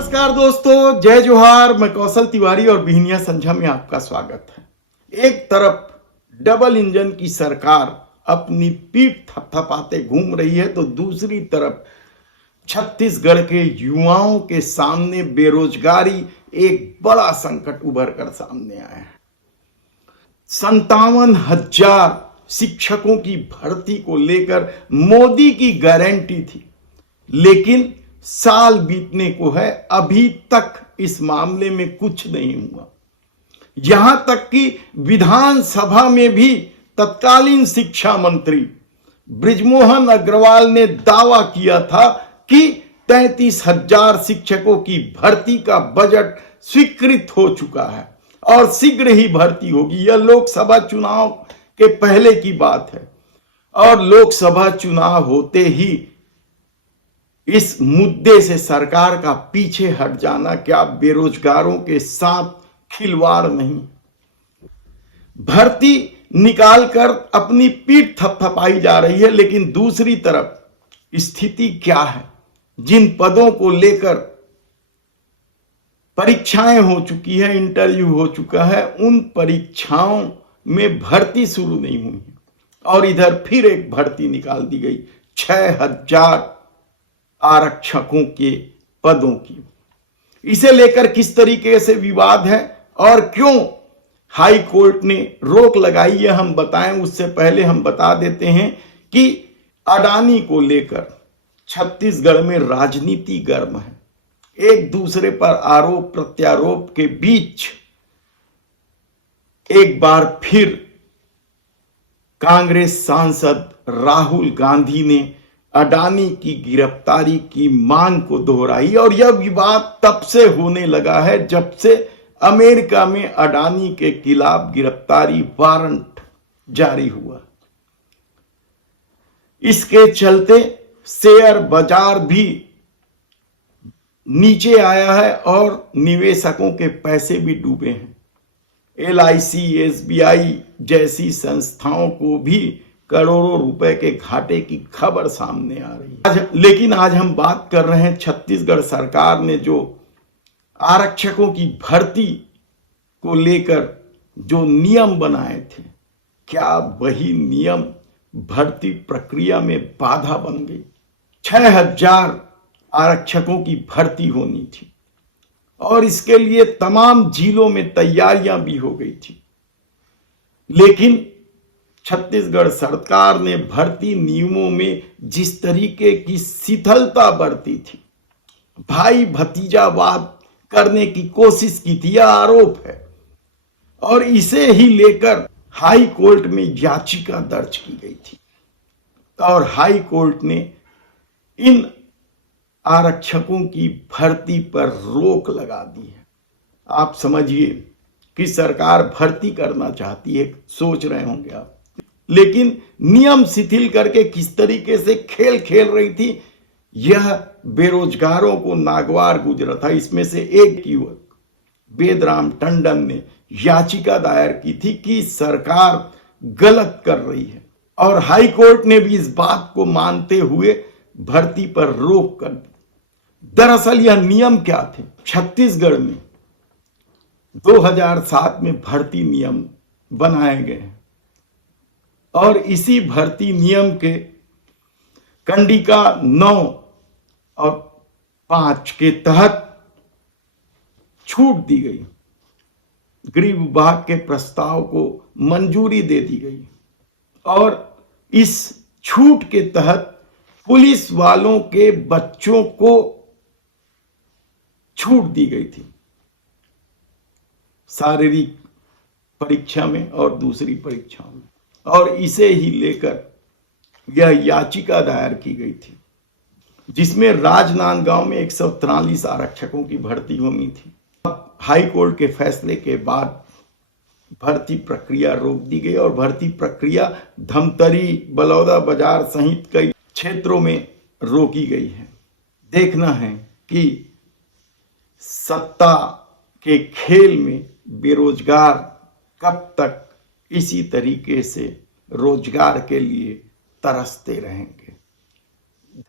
नमस्कार दोस्तों, जय जोहार। मैं कौशल तिवारी और बिहनिया संझा में आपका स्वागत है। एक तरफ डबल इंजन की सरकार अपनी पीठ थपथपाते घूम रही है तो दूसरी तरफ छत्तीसगढ़ के युवाओं के सामने बेरोजगारी एक बड़ा संकट उभर कर सामने आया है। 57,000 शिक्षकों की भर्ती को लेकर मोदी की गारंटी थी, लेकिन साल बीतने को है, अभी तक इस मामले में कुछ नहीं हुआ। यहां तक कि विधानसभा में भी तत्कालीन शिक्षा मंत्री बृजमोहन अग्रवाल ने दावा किया था कि 33,000 शिक्षकों की भर्ती का बजट स्वीकृत हो चुका है और शीघ्र ही भर्ती होगी। यह लोकसभा चुनाव के पहले की बात है और लोकसभा चुनाव होते ही इस मुद्दे से सरकार का पीछे हट जाना क्या बेरोजगारों के साथ खिलवाड़ नहीं? भर्ती निकालकर अपनी पीठ थपथपाई जा रही है, लेकिन दूसरी तरफ स्थिति क्या है? जिन पदों को लेकर परीक्षाएं हो चुकी है, इंटरव्यू हो चुका है, उन परीक्षाओं में भर्ती शुरू नहीं हुई है और इधर फिर एक भर्ती निकाल दी गई 6,000 आरक्षकों के पदों की। इसे लेकर किस तरीके से विवाद है और क्यों हाई कोर्ट ने रोक लगाई है हम बताएं, उससे पहले हम बता देते हैं कि अडानी को लेकर छत्तीसगढ़ में राजनीति गर्म है। एक दूसरे पर आरोप प्रत्यारोप के बीच एक बार फिर कांग्रेस सांसद राहुल गांधी ने अडानी की गिरफ्तारी की मांग को दोहराई और यह विवाद तब से होने लगा है जब से अमेरिका में अडानी के खिलाफ गिरफ्तारी वारंट जारी हुआ। इसके चलते शेयर बाजार भी नीचे आया है और निवेशकों के पैसे भी डूबे हैं। LIC, SBI जैसी संस्थाओं को भी करोड़ों रुपए के घाटे की खबर सामने आ रही है। लेकिन आज हम बात कर रहे हैं छत्तीसगढ़ सरकार ने जो आरक्षकों की भर्ती को लेकर जो नियम बनाए थे, क्या वही नियम भर्ती प्रक्रिया में बाधा बन गई? 6,000 आरक्षकों की भर्ती होनी थी और इसके लिए तमाम जिलों में तैयारियां भी हो गई थी, लेकिन छत्तीसगढ़ सरकार ने भर्ती नियमों में जिस तरीके की शिथिलता बरती थी, भाई भतीजावाद करने की कोशिश की थी, यह आरोप है और इसे ही लेकर हाई कोर्ट में याचिका दर्ज की गई थी और हाई कोर्ट ने इन आरक्षकों की भर्ती पर रोक लगा दी है। आप समझिए कि सरकार भर्ती करना चाहती है, सोच रहे होंगे आप, लेकिन नियम शिथिल करके किस तरीके से खेल खेल रही थी, यह बेरोजगारों को नागवार गुजरा था। इसमें से एक युवक वेदराम टंडन ने याचिका दायर की थी कि सरकार गलत कर रही है और हाई कोर्ट ने भी इस बात को मानते हुए भर्ती पर रोक कर दी। दरअसल यह नियम क्या थे? छत्तीसगढ़ में 2007 में भर्ती नियम बनाए गए हैं और इसी भर्ती नियम के कंडिका 9 और 5 के तहत छूट दी गई। गृह विभाग के प्रस्ताव को मंजूरी दे दी गई और इस छूट के तहत पुलिस वालों के बच्चों को छूट दी गई थी शारीरिक परीक्षा में और दूसरी परीक्षाओं में, और इसे ही लेकर यह याचिका दायर की गई थी जिसमें राजनांदगांव में 143 आरक्षकों की भर्ती होनी थी। अब हाई कोर्ट के फैसले के बाद भर्ती प्रक्रिया रोक दी गई और भर्ती प्रक्रिया धमतरी, बलौदाबाजार सहित कई क्षेत्रों में रोकी गई है। देखना है कि सत्ता के खेल में बेरोजगार कब तक इसी तरीके से रोजगार के लिए तरसते रहेंगे।